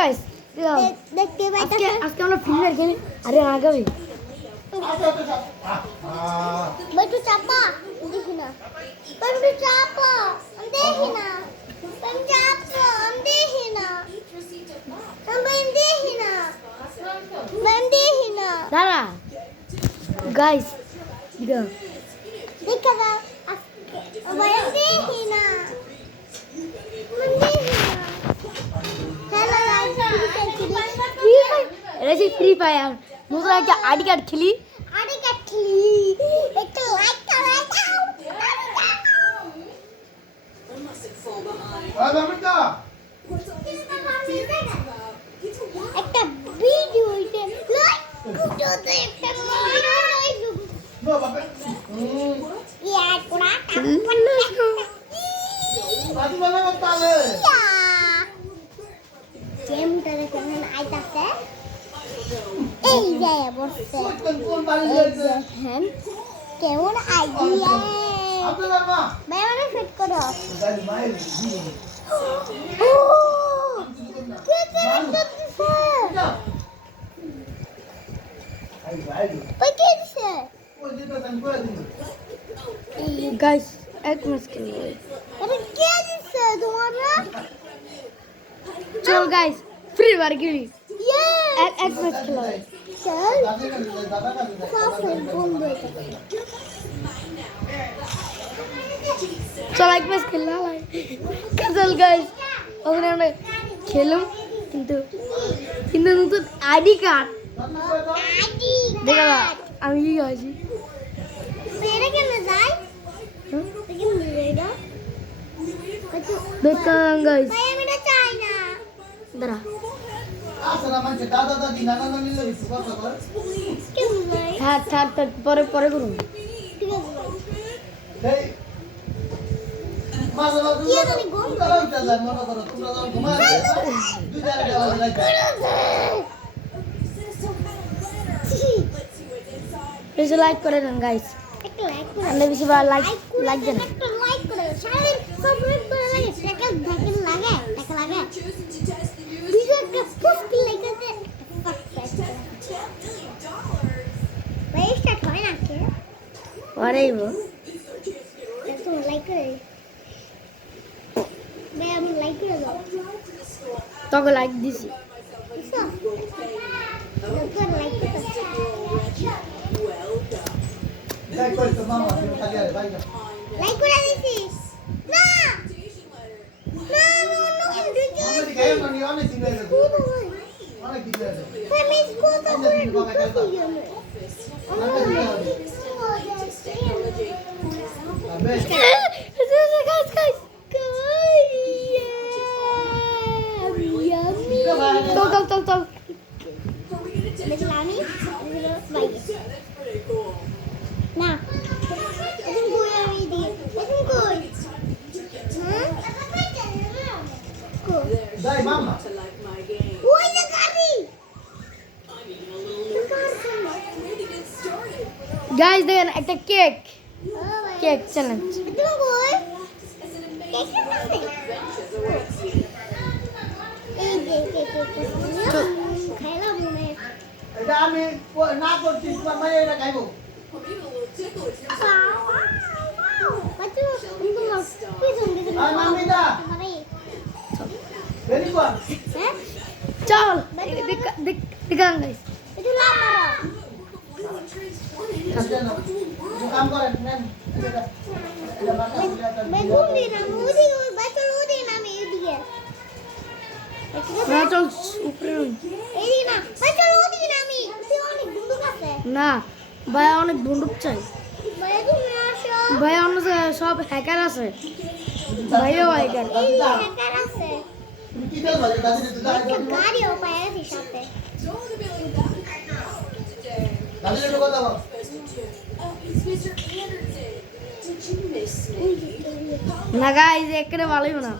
Guys দেখতে পাইতেছে আজকে আমরা ফিল্মের খেলি আরে আগামী বেটু চাপা দেখি না বেটু চাপা আমি দেখি না আমি চাপা আমি দেখি না আমি দেখি না আমি দেখি না দাঁড়া গাইস দেখা দাও আমি দেখি না আমি দেখি না হ্যালো গাইস ফ্রি ফায়ার নতুন একটা আইডি কার্ড খেলি আরে কাটলি একটু লাইক করে দাও একটা ভিডিও ইতে লাইক করতে একটা ইয়া কোনা গেমটা দেখেন আইতাছে এই যে বসছে দেখেন কেমন আইডিয়া ভাই মানে ফিট করো গাইস এক ম্যাচ খেলি চল গাইস ফ্রি ফায়ার খেলি এক ম্যাচ খেলা চল এক ম্যাচ খেললাম চল গাইস ওখানে আমরা খেললাম কিন্তু নতুন আইডি কার্ড দেখা আমি কি আছি দেখলাম গাইস দাঁড়া থাক পরে করুন বেশি লাইক করে দেন গাইস আমরা বেশি লাইক দেন পরেই তোকে লাইক দিছি লাইক করে দিছিস না না চল না Dai, mamma. Uy, the curry. Guys দেখেন একটা কেক চ্যালেঞ্জ তুমি কই কেক খাবে এই যে কেক খাইলাম মনে এটা আমি না করছি তোমার মায়ে এটা খাইবো বাচ্চা তুমি পিছন দিতে আর মামিদা ভেরি গুড হ্যাঁ চল দেখান গাইস এটা লাভ মারো কাম করেন নেন বেগুন দিন আমি ওদিকে বাচ্চা ওদিকে নামে এদিকে না চল উপরে এদিকে না বাচ্চা ওদিকে নামে তুই অনেক বন্দুক আছে না ভাই অনেক বন্দুক চাই ভাই তুমি আসো ভাই অন্য সব হ্যাকার আছে ভাইও হ্যাকার এই হ্যাকার আছে তুমি কি দেব দাদি একটা গাড়িও পায় আছে সাথে দাদি একটু কথা বল না গাইস একেবারে ভালোই না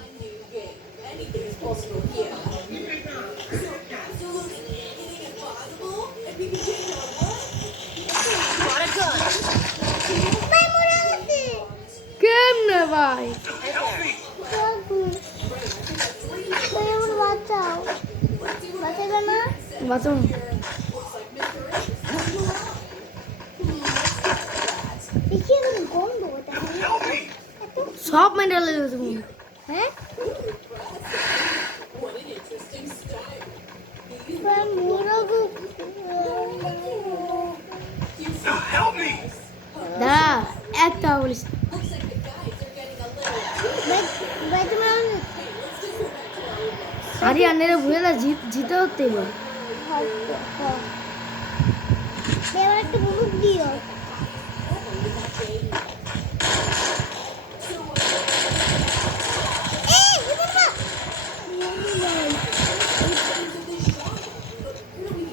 কেমনে ভাই বাঁচাও বাথরুম দেখি এখন গন্ধ এটা সব মেন্টাল তুমি হ্যাঁ মুরগু দাঁড়া একটা বলিস আরে আন্নারে ভুলে না জিতে হতে এবার এবার একটা বুলুক দিও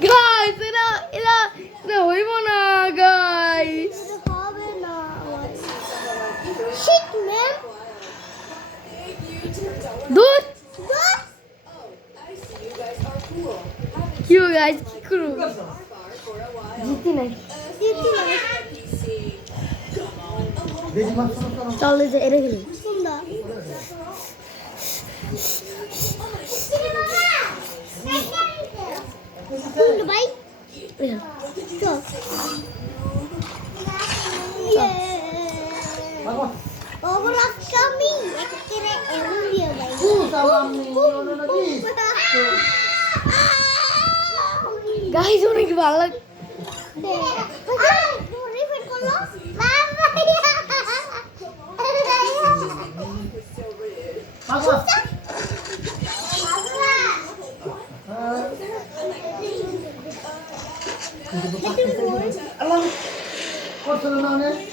গাইস এটা হইব না গাইস হবে না শিট ম্যাম দূর কি হো গাইস কি করু জিতি নাই বেশি মাছ করো চল এরে গেলি সুন্দর ভাই চল বাবা ওগুলো কামি একেবারে এমন দিয়ে ভাই গাইস অনেক ভালো লাগে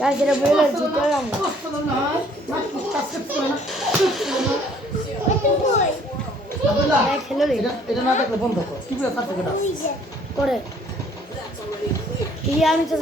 গাইস এটা বলে জিতে গেলাম খেলো রে এটা না দেখলে বন্ধ কর কি করে সাথে কেটা করে আমি তো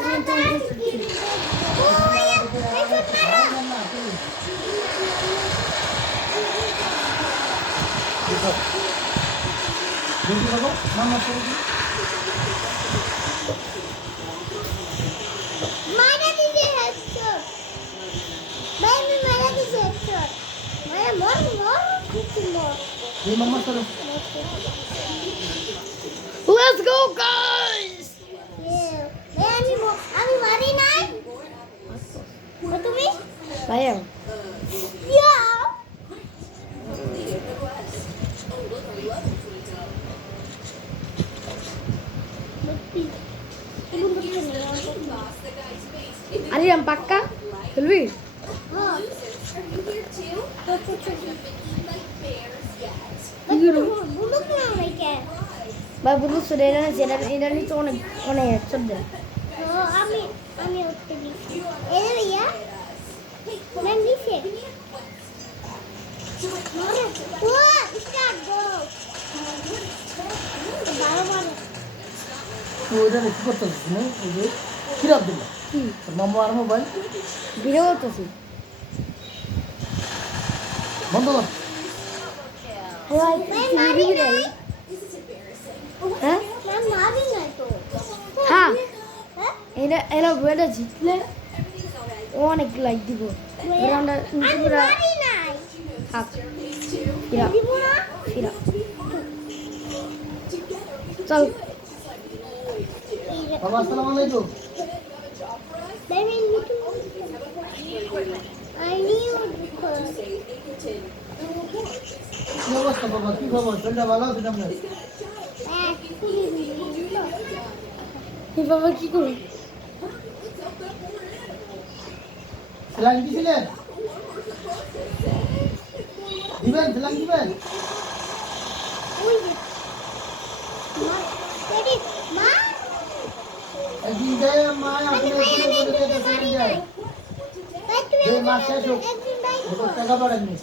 Let's go guys আমি মারি নাই তুমি ভাইয়া আরে আমি পাক্কা খেলবি ভাই বুঝলো শুনে এটা নিচে অনেক অনেক চোদ্দ আমি আমি উঠতে দিচ্ছি এই ভাইয়া ম্যাম দিছে ও স্টার্ট গো বারবার ওইটা কি করতেছিস না ওই যে কিরাপ দিল কি মামা আর মোবাইল ভিডিও করতেছি বন্ধ কর হ্যাঁ ম্যাম মারি নাই তো হ্যাঁ হ্যাঁ এরা বইটা জিতলে অনেক লাইক দিব আমরা আমি মারি নাই থাক ফিরা দিব না ফিরা চল বাবা আসসালামু আলাইকুম Baby, I knew কি অবস্থা বাবা কি খবর শরীরটা ভালো আছে আপনার এই বাবা কি করবে স্যালাইন দিছিলেন দিবেন স্যালাইন দিবেন একদিন যে মা আপনি যায় যে মা শেষ হোক টাকা পড়েননি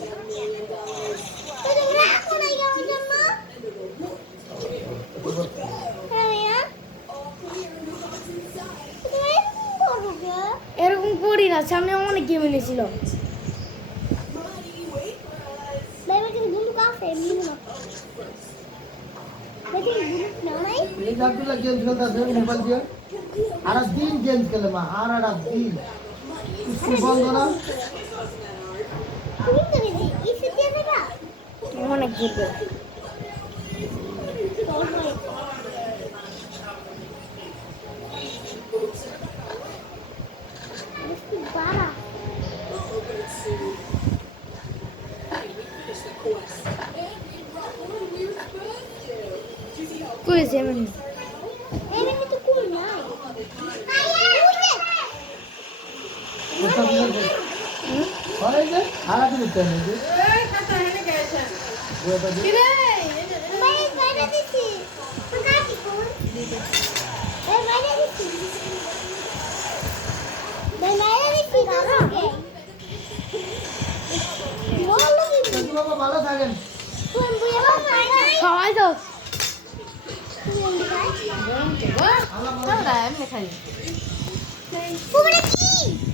এরকম করি না সামনে অনেক গেম এনেছিল এই গাছগুলো গেম খেলতেছে মোবাইল দিয়ে আর দিন গেম খেলে মা আর একটা দিন স্কুল বন্ধ না অনেক খেলবে কইছে মানে এমনি তো কুল না হয় যে হারা দিতে চাই না যে বইটা দিয়ে ভাই বাইরে দিছি কাটি কোন এই বাইরে দিছি ভাই বাইরে দিছি কাকে বলো কি সত্যি বাবা ভালো থাকেন কোন বুয়া বাবা খাওয়াই দাও আল্লাহ দাও এমনি খাই পুরো কি